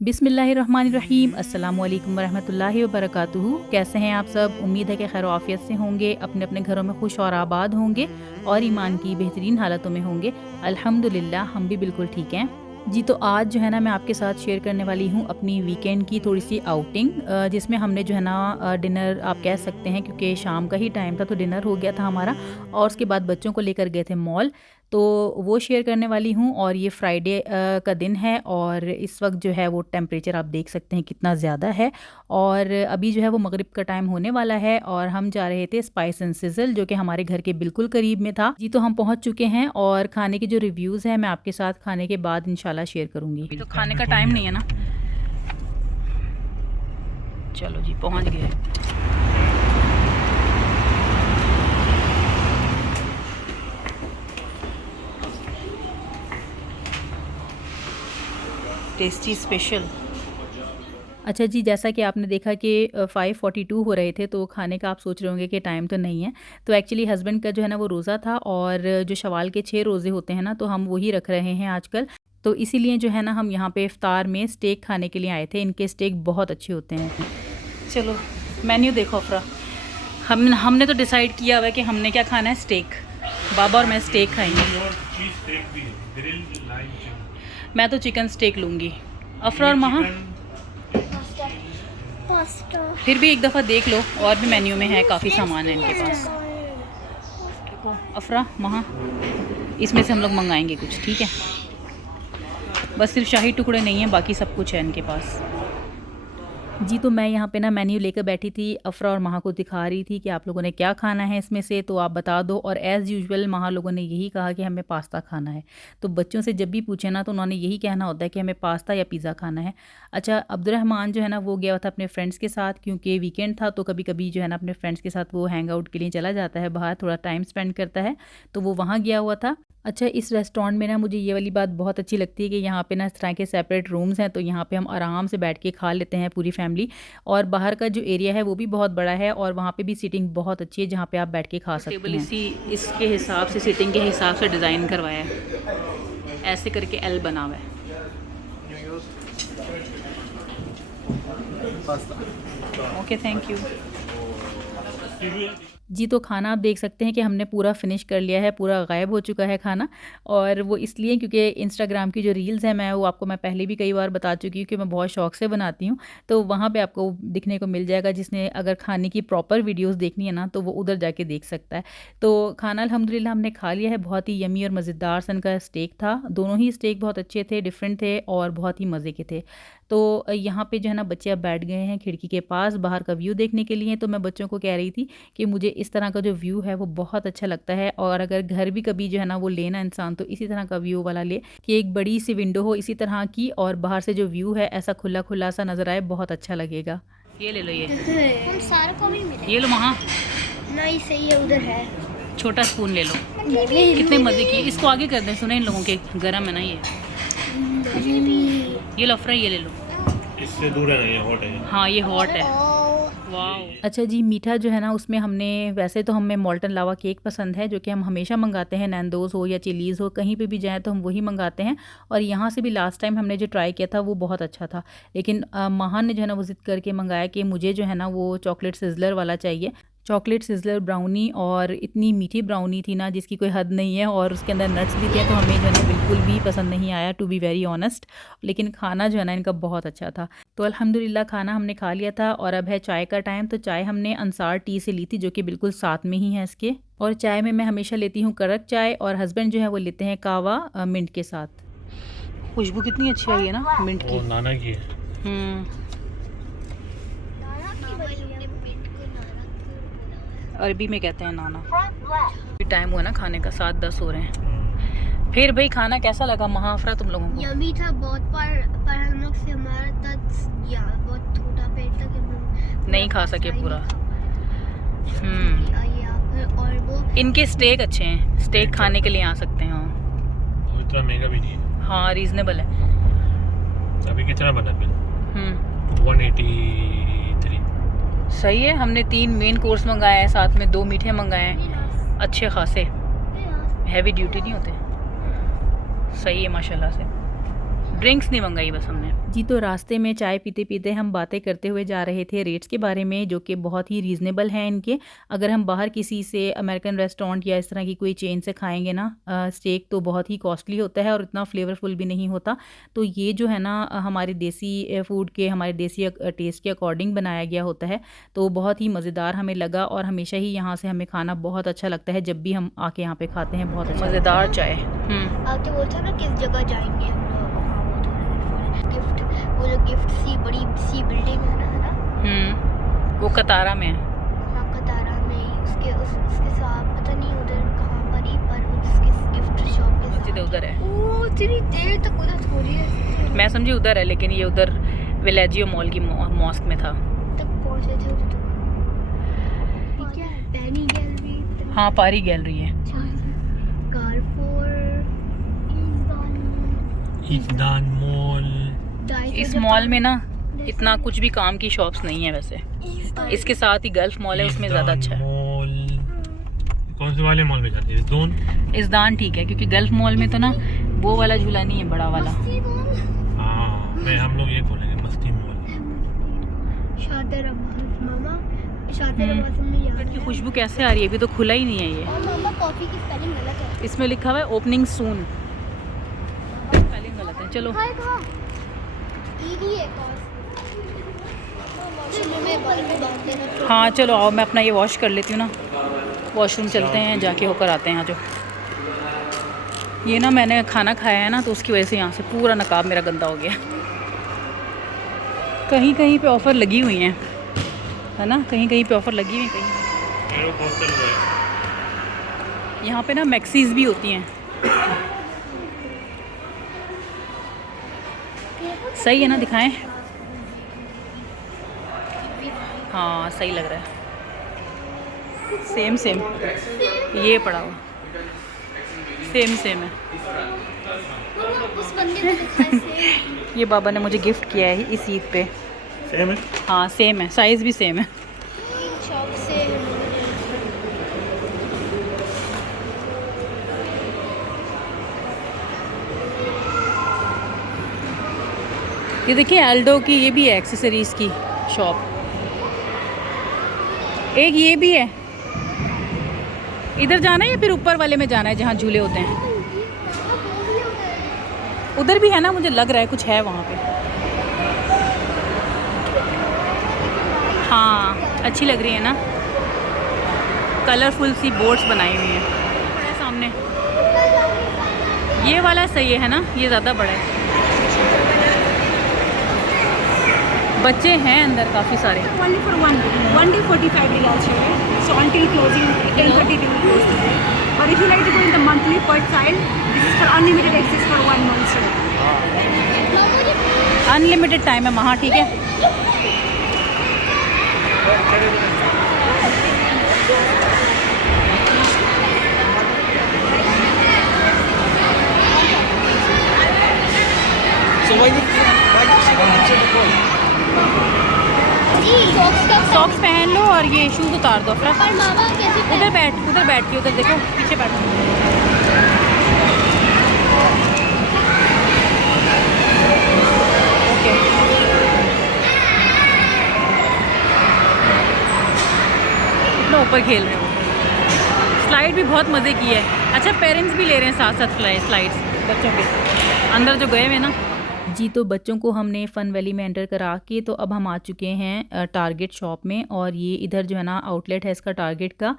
बिस्मिल्लाहिर्रहमानिर्रहीम। अस्सलामु अलैकुम वरहमतुल्लाहि वबरकातुहू। कैसे हैं आप सब? उम्मीद है कि खैर आफियत से होंगे, अपने अपने घरों में खुश और आबाद होंगे और ईमान की बेहतरीन हालतों में होंगे। अल्हम्दुलिल्लाह हम भी बिल्कुल ठीक हैं जी। तो आज जो है ना मैं आपके साथ शेयर करने वाली हूँ अपनी वीकेंड की थोड़ी सी आउटिंग, जिसमें हमने जो है ना डिनर आप कह सकते हैं, क्योंकि शाम का ही टाइम था तो डिनर हो गया था हमारा, और उसके बाद बच्चों को लेकर गए थे मॉल, तो वो शेयर करने वाली हूँ। और ये फ्राइडे का दिन है और इस वक्त जो है वो टेम्परेचर आप देख सकते हैं कितना ज़्यादा है, और अभी जो है वो मगरिब का टाइम होने वाला है और हम जा रहे थे स्पाइस एंड सिज़ल, जो कि हमारे घर के बिल्कुल करीब में था जी। तो हम पहुँच चुके हैं और खाने के जो रिव्यूज़ हैं मैं आपके साथ खाने के बाद इंशाल्लाह शेयर करूँगी। अभी तो खाने का टाइम नहीं है ना। चलो जी पहुँच गए। Tasty special. अच्छा जी, जैसा कि आपने देखा कि 5:42 हो रहे थे, तो खाने का आप सोच रहे होंगे कि टाइम तो नहीं है। तो एक्चुअली हस्बैंड का जो है ना वो रोज़ा था, और जो शवाल के 6 रोज़े होते हैं ना, तो हम वही रख रहे हैं आजकल। तो इसीलिए जो है ना हम यहाँ पे इफ्तार में स्टेक खाने के लिए आए थे। इनके स्टेक बहुत अच्छे होते हैं। चलो मेन्यू देखो अफरा। हमने तो डिसाइड किया हुआ है कि हमने क्या खाना है, स्टेक। बाबा और मैं स्टेक खाएंगे। मैं तो चिकन स्टेक लूँगी। अफरा और महा फिर भी एक दफ़ा देख लो, और भी मेन्यू में है, काफ़ी सामान है इनके पास। अफरा महा इसमें से हम लोग मंगाएंगे कुछ, ठीक है। बस सिर्फ शाही टुकड़े नहीं हैं, बाकी सब कुछ है इनके पास जी। तो मैं यहाँ पे ना मेन्यू लेकर बैठी थी, अफरा और महा को दिखा रही थी कि आप लोगों ने क्या खाना है इसमें से, तो आप बता दो। और एज़ यूजुअल महा लोगों ने यही कहा कि हमें पास्ता खाना है। तो बच्चों से जब भी पूछे ना तो उन्होंने यही कहना होता है कि हमें पास्ता या पिज़्ज़ा खाना है। अच्छा, अब्दुर्रहमान जो है ना वो गया हुआ था अपने फ्रेंड्स के साथ, क्योंकि वीकेंड था, तो कभी कभी जो है ना अपने फ्रेंड्स के साथ वो हैंग आउट के लिए चला जाता है बाहर, थोड़ा टाइम स्पेंड करता है, तो वो वहाँ गया हुआ था। अच्छा, इस रेस्टोरेंट में ना मुझे ये वाली बात बहुत अच्छी लगती है कि यहाँ पे ना इस तरह के सेपरेट रूम्स हैं, तो यहाँ पे हम आराम से बैठ के खा लेते हैं पूरी फैमिली। और बाहर का जो एरिया है वो भी बहुत बड़ा है, और वहाँ पे भी सीटिंग बहुत अच्छी है जहाँ पे आप बैठ के खा सकते हैं। टेबल इसी इसके हिसाब से, सीटिंग के हिसाब से डिज़ाइन करवाया है, ऐसे करके एल बना हुआ है। ओके, थैंक यू जी। तो खाना आप देख सकते हैं कि हमने पूरा फिनिश कर लिया है, पूरा गायब हो चुका है खाना। और वो इसलिए क्योंकि इंस्टाग्राम की जो रील्स हैं मैं पहले भी कई बार बता चुकी हूँ कि मैं बहुत शौक से बनाती हूँ, तो वहाँ पे आपको दिखने को मिल जाएगा। जिसने अगर खाने की प्रॉपर वीडियोस देखनी है ना तो वो उधर जाके देख सकता है। तो खाना अल्हम्दुलिल्लाह हमने खा लिया है। बहुत ही यमी और मज़ेदार सन का स्टेक था। दोनों ही स्टेक बहुत अच्छे थे, डिफरेंट थे और बहुत ही मज़े के थे। तो यहाँ पे जो है ना बच्चे अब बैठ गए हैं खिड़की के पास बाहर का व्यू देखने के लिए। तो मैं बच्चों को कह रही थी कि मुझे इस तरह का जो व्यू है वो बहुत अच्छा लगता है, और अगर घर भी कभी जो है ना वो लेना इंसान तो इसी तरह का व्यू वाला ले, कि एक बड़ी सी विंडो हो इसी तरह की, और बाहर से जो व्यू है ऐसा खुला खुला सा नज़र आए, बहुत अच्छा लगेगा। ये ले लो, ये हम सारों को भी मिले। ये लो वहाँ, नहीं सही है, उधर है। छोटा स्पून ले लो। कितने मज़े की। इसको आगे कर दें, सुने इन लोगों के गर्म है ना ये लो अफरा, ये ले लो। इससे दूर है ना, ये हॉट है। हाँ ये हॉट है। वाह। अच्छा जी, मीठा जो है ना उसमें हमने, वैसे तो हमें मॉल्टन लावा केक पसंद है, जो कि हम हमेशा मंगाते हैं, नैंडोज़ हो या चिलीज़ हो, कहीं पे भी जाएँ तो हम वही मंगाते हैं। और यहाँ से भी लास्ट टाइम हमने जो ट्राई किया था वो बहुत अच्छा था। लेकिन महान ने जो है ना वो ज़िद करके मंगाया कि मुझे जो है ना वो चॉकलेट सिज़लर वाला चाहिए। चॉकलेट सिज़लर ब्राउनी, और इतनी मीठी ब्राउनी थी ना जिसकी कोई हद नहीं है, और उसके अंदर नट्स भी थे, तो हमें जो है ना बिल्कुल भी पसंद नहीं आया, टू बी वेरी ऑनेस्ट। लेकिन खाना जो है ना इनका बहुत अच्छा था। तो अल्हम्दुलिल्लाह खाना हमने खा लिया था, और अब है चाय का टाइम। तो चाय हमने अंसार टी से ली थी, जो कि बिल्कुल साथ में ही है इसके। और चाय में मैं हमेशा लेती हूँ कड़क चाय, और हस्बैंड जो है वो लेते हैं कावा मिंट के साथ। खुशबू कितनी अच्छी आई है ना मिंट की। नाना की है। अरबी में कहते हैं नाना। टाइम हुआ ना खाने का, 7:10 हो रहे हैं। फिर भाई खाना कैसा लगा महाफरा तुम लोगों को? यमी था बहुत, पर हम लोग से हमारा बहुत छोटा पेट था कि हम नहीं खा सके पूरा। और वो इनके स्टेक अच्छे हैं, स्टेक खाने के लिए आ सकते हैं। और इतना महंगा भी नहीं है। हाँ रीजनेबल है। अभी कितना बना बिल? 183। सही है। हमने 3 मेन कोर्स मंगाए हैं, साथ में 2 मीठे मंगाए हैं, अच्छे खासे, हैवी ड्यूटी नहीं होते। सही है माशाल्लाह से। ड्रिंक्स नहीं मंगाई बस हमने जी। तो रास्ते में चाय पीते पीते हम बातें करते हुए जा रहे थे रेट्स के बारे में, जो कि बहुत ही रीज़नेबल हैं इनके। अगर हम बाहर किसी से अमेरिकन रेस्टोरेंट या इस तरह की कोई चेन से खाएंगे ना स्टेक, तो बहुत ही कॉस्टली होता है और इतना फ्लेवरफुल भी नहीं होता। तो ये जो है ना हमारे देसी फूड के, हमारे देसी टेस्ट के अकॉर्डिंग बनाया गया होता है, तो बहुत ही मज़ेदार हमें लगा। और हमेशा ही यहाँ से हमें खाना बहुत अच्छा लगता है, जब भी हम आके यहाँ पे खाते हैं बहुत अच्छा मज़ेदार चाय। आप तो बोलते हैं ना किस जगह जाएंगे हम लोग, वहाँ वो थोड़ा गिफ्ट, वो जो गिफ्ट सी बड़ी सी बिल्डिंग है ना, वो कतारा में है। हाँ कतारा में, उसके साथ पता नहीं उधर कहाँ पर ही, पर उसके गिफ्ट शॉप के साथ उधर है। ओ इतनी देर तक उधर थोड़ी है, मैं समझी उधर है, लेकिन ये उधर विलेजियो मॉल की मॉस्क में था। तक पहुँचे थे उधर। क्या है, पैनी गैलरी? हाँ पारी गैलरी है। कारफोर, ईज़दान मॉल। इस मॉल में ना इतना कुछ भी काम की शॉप्स नहीं है वैसे। इसके साथ ही गल्फ मॉल है, उसमें ज़्यादा अच्छा है। कौन से वाले मॉल में जाती है? ईज़दान। ईज़दान ठीक है, क्योंकि गल्फ मॉल में तो ना वो वाला झूला नहीं है, बड़ा वाला। हाँ मैं हम लोग ये खोलेंगे मस्ती मॉल। की खुशबू कैसे आ रही है? अभी तो खुला ही नहीं है ये। और मामा कॉफी की स्पेलिंग गलत है। इसमें लिखा हुआ है ओपनिंग सून, स्पेलिंग गलत है। चलो हाँ चलो आओ, मैं अपना ये वॉश कर लेती हूँ ना, वॉशरूम चलते हैं, जाके होकर आते हैं। यहाँ जो ये ना मैंने खाना खाया है ना, तो उसकी वजह से यहाँ से पूरा नकाब मेरा गंदा हो गया। कहीं कहीं पे ऑफ़र लगी हुई हैं, है ना, कहीं कहीं पे ऑफ़र लगी हुई हैं। कहीं यहाँ पे ना मैक्सीज भी होती हैं। सही है ना, दिखाएं? हाँ सही लग रहा है। सेम सेम ये पड़ा हुआ, सेम सेम है। उस बंदे ने लिखा है सेम। ये बाबा ने मुझे गिफ्ट किया है इस ईद पे। सेम है? हाँ सेम है, साइज़ भी सेम है। शॉप से ये देखिए एल्डो की ये भी है एक्सेसरीज़ की शॉप, एक ये भी है। इधर जाना है या फिर ऊपर वाले में जाना है जहाँ झूले होते हैं? उधर भी है ना, मुझे लग रहा है कुछ है वहाँ पे। हाँ अच्छी लग रही है ना, कलरफुल सी बोट्स बनाई हुई हैं सामने। ये वाला सही है ना, ये ज़्यादा बड़ा है। बच्चे हैं अंदर काफ़ी सारे। Only for one day 45 riyals here. So until closing 10:30 they will close today. But if you like to go in the monthly per child, this is for unlimited access for 1 month. Sir. Unlimited time है वहाँ, ठीक है। Socks पहन लो और ये shoes उतार दो। पर मामा कैसे उधर बैठ के उधर देखो, पीछे बैठो। ओके इतना ऊपर खेल रहे हो। स्लाइड भी बहुत मज़े की है। अच्छा पेरेंट्स भी ले रहे हैं साथ साथ स्लाइड्स बच्चों के अंदर जो गए हुए ना जी। तो बच्चों को हमने फ़न वैली में एंटर करा के तो अब हम आ चुके हैं टारगेट शॉप में। और ये इधर जो है ना आउटलेट है इसका टारगेट का,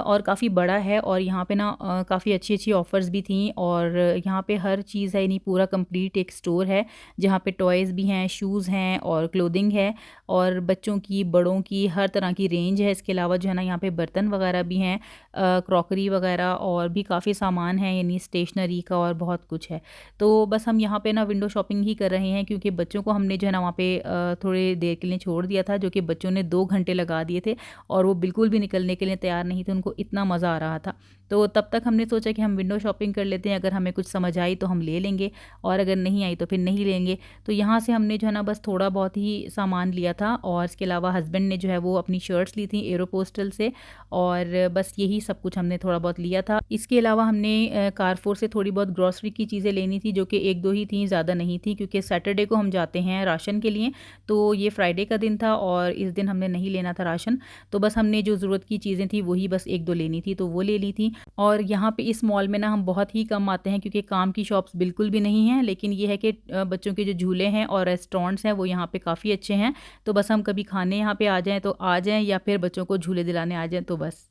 और काफ़ी बड़ा है। और यहाँ पे ना काफ़ी अच्छी अच्छी ऑफ़र्स भी थी। और यहाँ पे हर चीज़ है, यानी पूरा कंप्लीट एक स्टोर है जहाँ पे टॉयज़ भी हैं, शूज़ हैं और क्लोथिंग है, और बच्चों की बड़ों की हर तरह की रेंज है। इसके अलावा जो है ना यहाँ पे बर्तन वगैरह भी हैं, क्रॉकरी वगैरह और भी काफ़ी सामान है, यानी स्टेशनरी का और बहुत कुछ है। तो बस हम यहाँ पे ना विंडो शॉपिंग ही कर रहे हैं, क्योंकि बच्चों को हमने जो है ना वहाँ पे थोड़ी देर के लिए छोड़ दिया था, जो कि बच्चों ने 2 घंटे लगा दिए थे और वो बिल्कुल भी निकलने के लिए तैयार नहीं थे। उनको इतना मज़ा आ रहा था। तो तब तक हमने सोचा कि हम विंडो शॉपिंग कर लेते हैं, अगर हमें कुछ समझ आई तो हम ले लेंगे और अगर नहीं आई तो फिर नहीं लेंगे। तो यहाँ से हमने जो है ना बस थोड़ा बहुत ही सामान लिया था, और इसके अलावा हस्बैंड ने जो है वो अपनी शर्ट्स ली थी एयरोपोस्टल से, और बस यही सब कुछ हमने थोड़ा बहुत लिया था। इसके अलावा हमने कारफोर से थोड़ी बहुत ग्रॉसरी की चीज़ें लेनी थी, जो कि 1-2 ही थी, ज़्यादा नहीं थी, क्योंकि सैटरडे को हम जाते हैं राशन के लिए, तो ये फ्राइडे का दिन था और इस दिन हमने नहीं लेना था राशन। तो बस हमने जो ज़रूरत की चीज़ें थी वही बस 1-2 लेनी थी, तो वो ले ली थी। और यहाँ पे इस मॉल में ना हम बहुत ही कम आते हैं क्योंकि काम की शॉप्स बिल्कुल भी नहीं हैं, लेकिन ये है कि बच्चों के जो झूले हैं और रेस्टोरेंट्स हैं वो यहाँ पे काफ़ी अच्छे हैं। तो बस हम कभी खाने यहाँ पे आ जाएँ तो आ जाएँ, या फिर बच्चों को झूले दिलाने आ जाएँ तो बस।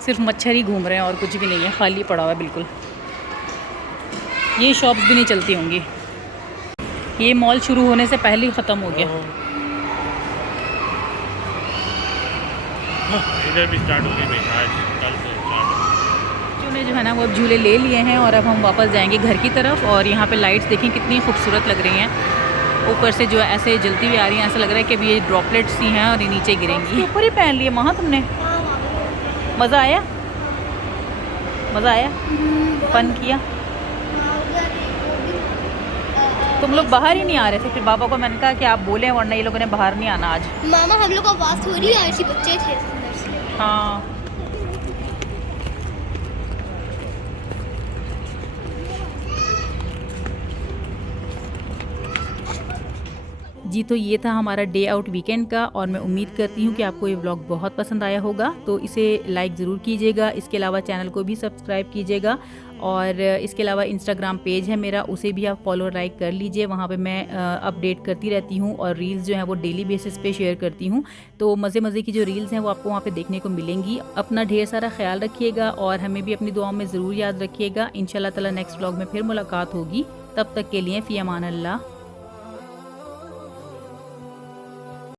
सिर्फ मच्छर ही घूम रहे हैं और कुछ भी नहीं है, खाली पड़ा हुआ है बिल्कुल। ये शॉप्स भी नहीं चलती होंगी, ये मॉल शुरू होने से पहले ही ख़त्म हो गया। इधर भी स्टार्ट हो गई भाई, आज कल से स्टार्ट। बच्चों ने जो है ना वो अब झूले ले लिए हैं और अब हम वापस जाएंगे घर की तरफ। और यहाँ पे लाइट्स देखें कितनी खूबसूरत लग रही हैं, ऊपर से जो है ऐसे जलती हुई आ रही हैं, ऐसा लग रहा है कि अभी ये ड्रॉपलेट्स ही हैं और ये नीचे गिरेंगी। ऊपर ही पहन लिए वहाँ तुमने, मज़ा आया? मज़ा आया? फन किया? तुम लोग बाहर ही नहीं आ रहे थे, फिर पापा को मैंने कहा कि आप बोले वरना ये लोगों ने बाहर नहीं आना आज। मामा हम लोग आवाज़ थोड़ी आई थी, बच्चे थे अंदर से। हाँ जी, तो ये था हमारा डे आउट वीकेंड का और मैं उम्मीद करती हूँ कि आपको ये व्लॉग बहुत पसंद आया होगा। तो इसे लाइक ज़रूर कीजिएगा, इसके अलावा चैनल को भी सब्सक्राइब कीजिएगा और इसके अलावा इंस्टाग्राम पेज है मेरा, उसे भी आप फॉलो लाइक कर लीजिए। वहाँ पे मैं अपडेट करती रहती हूँ और रील्स जो हैं वो डेली बेसिस पे शेयर करती हूँ। तो मज़े मज़े की जो रील्स हैं वो आपको वहाँ पे देखने को मिलेंगी। अपना ढेर सारा ख्याल रखिएगा और हमें भी अपनी दुआओं में ज़रूर याद रखिएगा। इंशाल्लाह ताला नेक्स्ट व्लॉग में फिर मुलाकात होगी, तब तक के लिए फ़ी अमान अल्लाह।